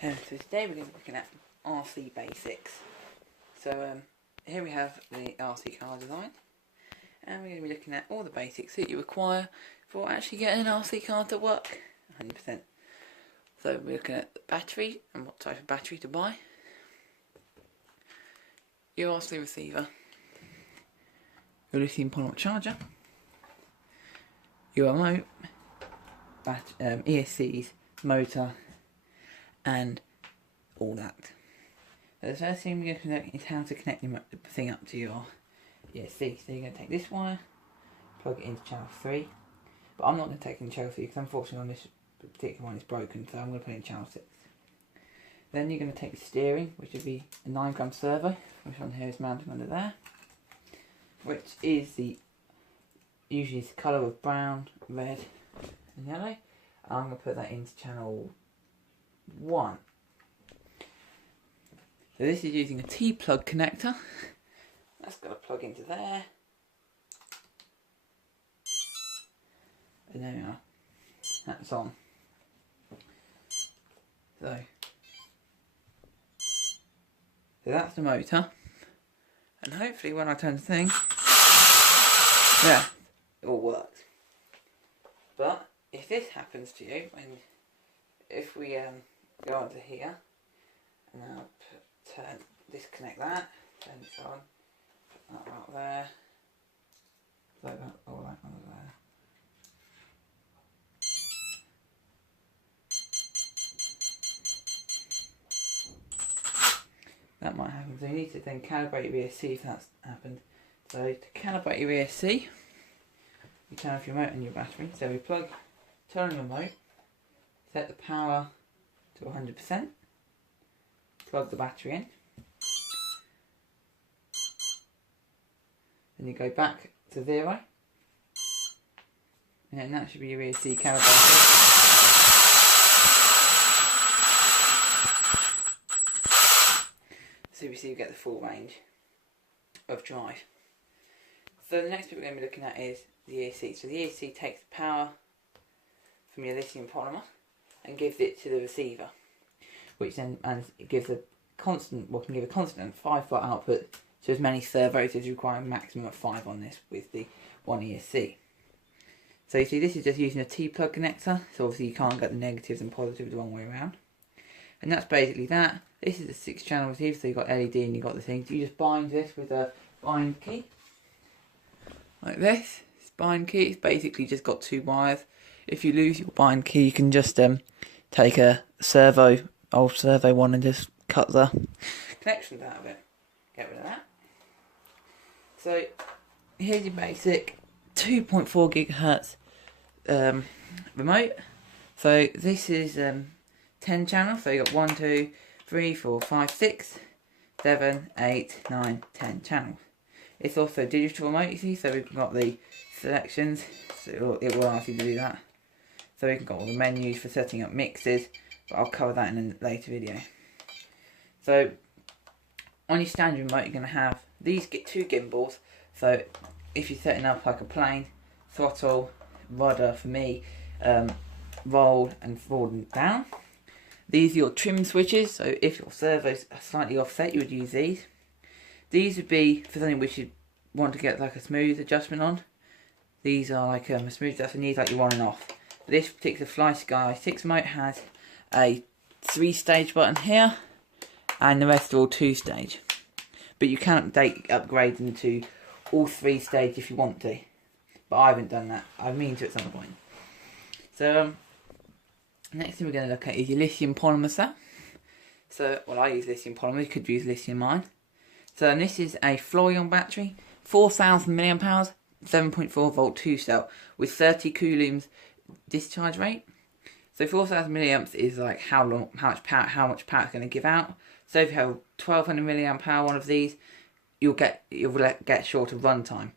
So today we're going to be looking at RC basics. So here we have the RC car design, and we're going to be looking at all the basics that you require for actually getting an RC car to work 100%. So we're looking at the battery and what type of battery to buy, your RC receiver, your lithium polymer charger, your remote, ESCs, motor, and all that. So the first thing we're going to look at is how to connect the thing up to your ESC. So you're going to take this wire, plug it into channel 3, but I'm not going to take it in channel 3 because unfortunately on this particular one it's broken, so I'm going to put it in channel 6. Then you're going to take the steering, which would be a 9-gram servo, which on here is mounted under there, which is usually the colour of brown, red and yellow. I'm going to put that into channel 1. So this is using a T-plug connector. That's got to plug into there. And there we are. That's on. So that's the motor. And hopefully when I turn the thing, yeah, it all works. But if this happens to you, if we go onto here, and now disconnect that, turn this on, put that out there, like that, all that under there. That might happen, so you need to then calibrate your ESC if that's happened. So to calibrate your ESC, you turn off your remote and your battery. So we turn on your remote, set the power to 100%, plug the battery in, then you go back to 0, and then that should be your ESC calibrated. So you get the full range of drive. So the next bit we're going to be looking at is the ESC. So the ESC takes the power from your lithium polymer and gives it to the receiver, which then gives a constant, can give a constant 5-volt output to as many servos as you require, a maximum of 5 on this with the one ESC. So you see this is just using a T-plug connector, so obviously you can't get the negatives and positives the wrong way around. And that's basically that. This is a 6-channel receiver, so you've got LED and you've got the things. You just bind this with a bind key, like this. It's bind key, it's basically just got 2 wires. If you lose your bind key, you can just take a old servo one, and just cut the connections out of it. Get rid of that. So here's your basic 2.4 gigahertz remote. So this is 10 channels. So you got 1, 2, 3, 4, 5, 6, 7, 8, 9, 10 channels. It's also digital remote, you see, so we've got the selections, so it will ask you to do that. So we can got all the menus for setting up mixes, but I'll cover that in a later video. So on your standard remote you're going to have these 2 gimbals. So if you're setting up like a plane, throttle, rudder for me, roll and forward and down. These are your trim switches, so if your servos are slightly offset you would use these. These would be for something which you want to get like a smooth adjustment on. These are like a smooth adjustment, these like your on and off. This particular FlySky 6 remote has a 3-stage button here, and the rest are all 2-stage. But you can upgrade them to all 3-stage if you want to. But I haven't done that. I mean to at some point. So next thing we're going to look at is your lithium polymer cell. So, well, I use lithium polymer, you could use lithium ion. So this is a Florion battery, 4,000 mAh, 7.4 volt 2-cell with 30 coulombs discharge rate. So 4,000 milliamps is like how much power it's going to give out. So if you have 1,200 mAh one of these, you'll get shorter run time.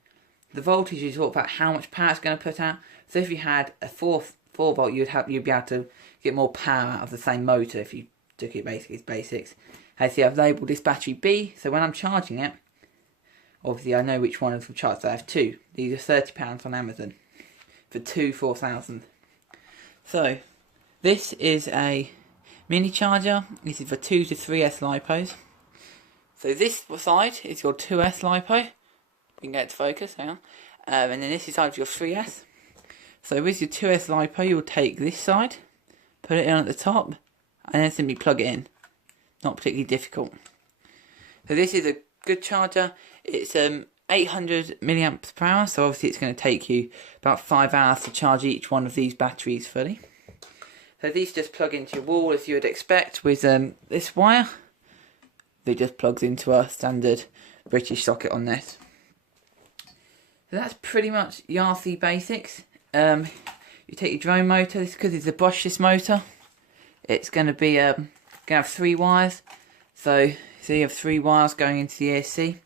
The voltage is all about how much power it's going to put out. So if you had a 4 volt, you'd be able to get more power out of the same motor if you took it basically as basics. As you see, I've labelled this battery B, so when I'm charging it, obviously I know which one of them charged. So I have 2. These are £30 on Amazon for 2 4,000. So this is a mini charger. This is for 2 to 3S lipos. So this side is your 2S lipo. You can get it to focus, hang on. And then this is side of your 3S. So with your 2S lipo, you'll take this side, put it in at the top, and then simply plug it in. Not particularly difficult. So this is a good charger. It's 800 milliamps per hour, so obviously it's going to take you about 5 hours to charge each one of these batteries fully. So these just plug into your wall as you would expect with this wire. It just plugs into a standard British socket on this. So that's pretty much the RC basics. You take your drone motor. This because it's a brushless motor. It's going to be going to have 3 wires. So you have 3 wires going into the AC.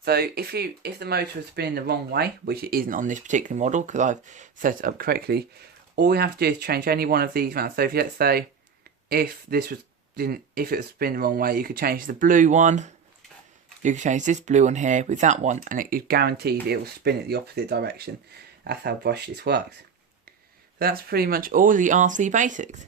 So if the motor was spinning the wrong way, which it isn't on this particular model because I've set it up correctly, all we have to do is change any one of these around. So if let's say if it was spinning the wrong way, you could change the blue one. You could change this blue one here with that one, and it guaranteed it will spin it the opposite direction. That's how brushless works. So that's pretty much all the RC basics.